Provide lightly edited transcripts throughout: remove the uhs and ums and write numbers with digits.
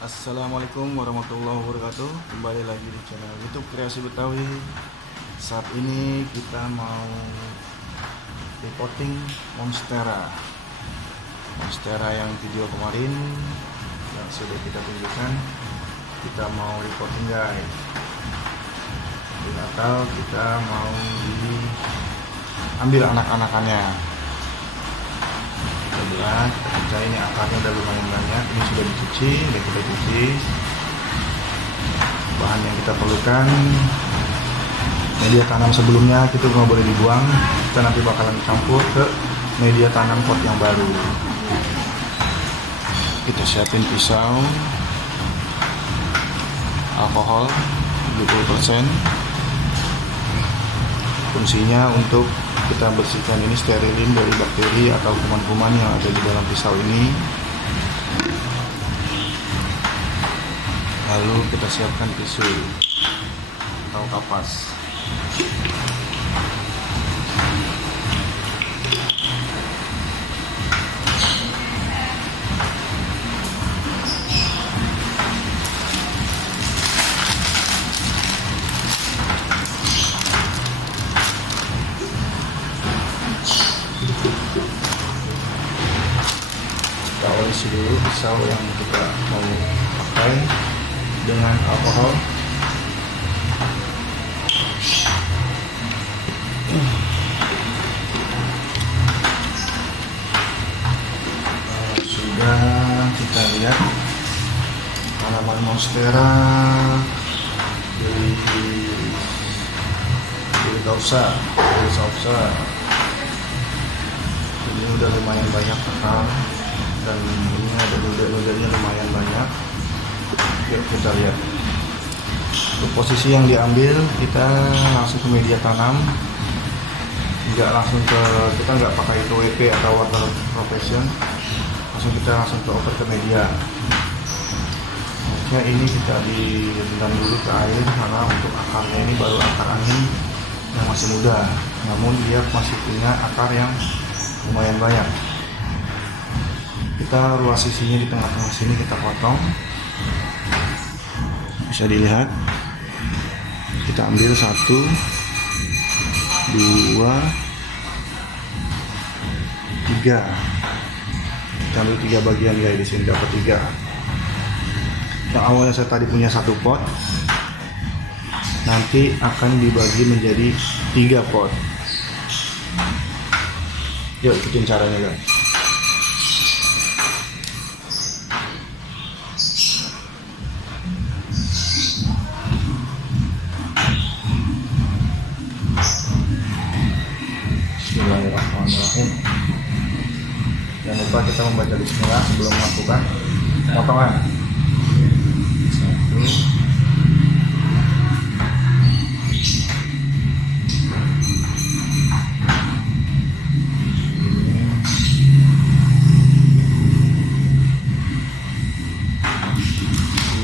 Assalamualaikum warahmatullahi wabarakatuh. Kembali lagi di channel YouTube Kreasi Betawi. Saat ini kita mau reporting Monstera. Monstera yang video kemarin yang sudah kita tunjukkan, kita mau reporting guys. Atau kita mau diambil anak-anakannya. Kita percaya ini akarnya udah lumayan banyak. Ini sudah dicuci, kita cuci. Bahan yang kita perlukan, media tanam sebelumnya itu nggak boleh dibuang. Kita nanti bakalan campur ke media tanam pot yang baru. Kita siapin pisau, alkohol 70%. Fungsinya untuk kita bersihkan ini, sterilin dari bakteri atau kuman-kuman yang ada di dalam pisau ini. Lalu kita siapkan tisu atau kapas. Kita olesi dulu pisau yang kita mau pakai dengan alkohol. Sudah kita lihat tanaman Monstera dari Kausa. Ini udah lumayan banyak akar dan ini ada noda-nodanya lumayan banyak. Yuk kita lihat. Untuk posisi yang diambil, kita langsung ke media tanam. Kita nggak pakai itu WP atau water profession. Kita langsung ke over ke media. Oke, ini kita direndam dulu ke air karena untuk akarnya ini baru akar angin yang masih muda, namun dia masih punya akar yang lumayan banyak. Kita ruas sisinya di tengah-tengah sini kita potong, bisa dilihat. Kita ambil 1, 2, 3. Kita ambil 3 bagian guys, di sini dapat 3. Yang awalnya saya tadi punya 1 pot, nanti akan dibagi menjadi 3 pot. Yuk ikutin caranya guys. Bismillahirrahmanirrahim. Jangan lupa kita membaca bismillah sebelum melakukan potongan. 1, 2,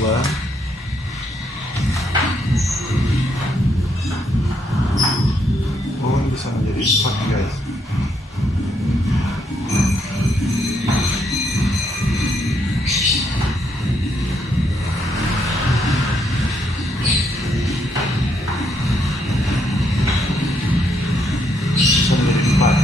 3. Ini bisa menjadi 4 guys. Bisa menjadi 4.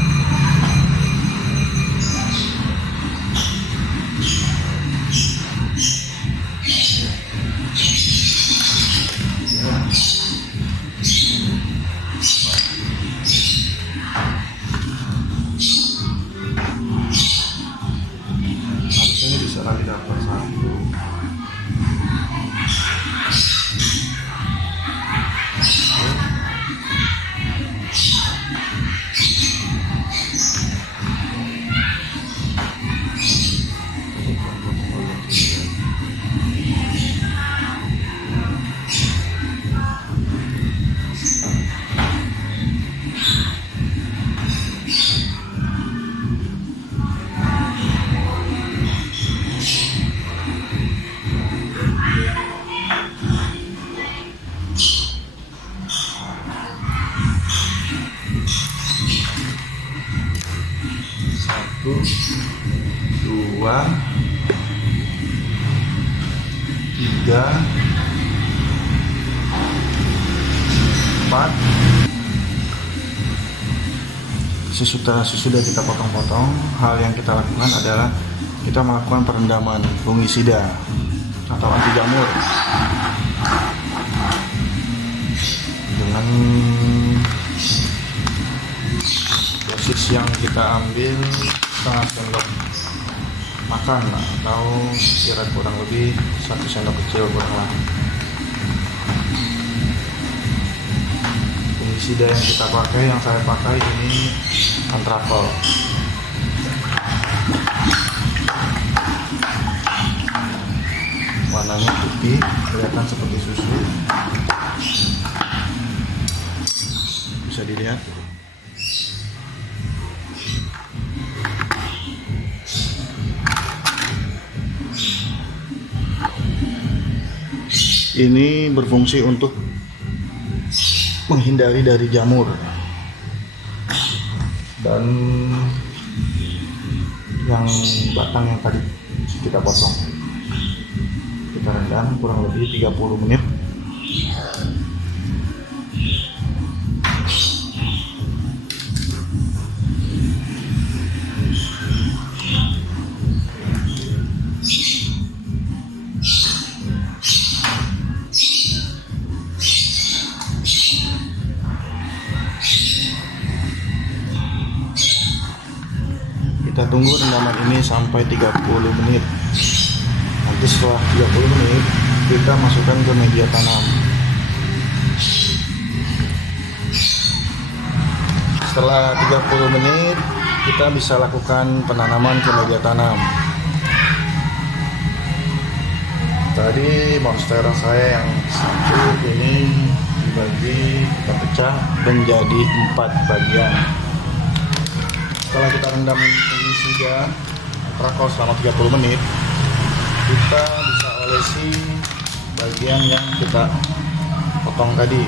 Harusnya bisa lagi dapat 1. Satu, dua, 3, 4. Sesudah kita potong-potong, hal yang kita lakukan adalah kita melakukan perendaman fungisida atau anti jamur dengan dosis yang kita ambil setengah sendok makan atau kira kurang lebih 1 sendok kecil kurang. Fungisida yang kita pakai, yang saya pakai ini Antracol. Warnanya putih, kelihatan seperti susu. Bisa dilihat. Ini berfungsi untuk menghindari dari jamur. Dan yang batang yang tadi kita potong, kita rendam kurang lebih 30 menit. Kita tunggu rendaman ini sampai 30 menit. Nanti setelah 30 menit kita masukkan ke media tanam. Setelah 30 menit kita bisa lakukan penanaman ke media tanam. Tadi monstera saya yang satu ini dibagi, kita pecah menjadi 4 bagian. Setelah kita rendam fungisida Antracol selama 30 menit, kita bisa olesi bagian yang kita potong tadi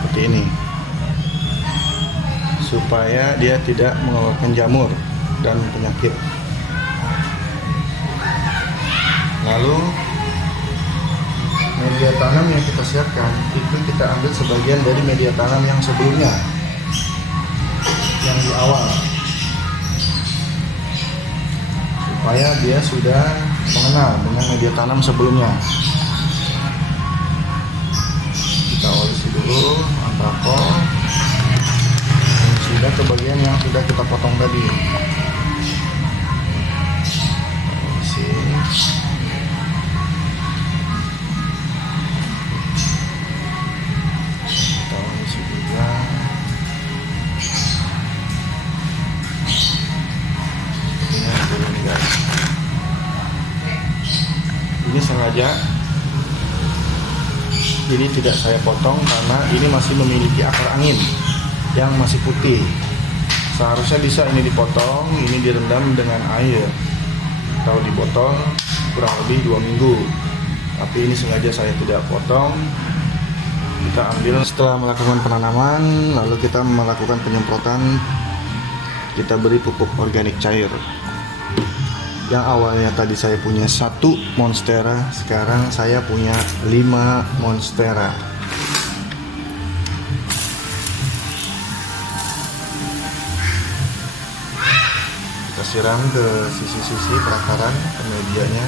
seperti ini, supaya dia tidak mengeluarkan jamur dan penyakit. Lalu media tanam yang kita siapkan itu kita ambil sebagian dari media tanam yang sebelumnya, yang di awal, supaya dia sudah mengenal dengan media tanam sebelumnya. Kita olesi dulu Antracol fungisida ke bagian yang sudah kita potong tadi. Olesi. Kita olesi juga. Ini sengaja ini tidak saya potong karena ini masih memiliki akar angin yang masih putih. Seharusnya bisa ini dipotong, ini direndam dengan air atau dibotol kurang lebih 2 minggu. Tapi ini sengaja saya tidak potong. Kita ambil setelah melakukan penanaman, lalu kita melakukan penyemprotan. Kita beri pupuk organik cair. Yang awalnya tadi saya punya 1 monstera, sekarang saya punya 5 monstera. Kita siram ke sisi-sisi perakaran ke medianya.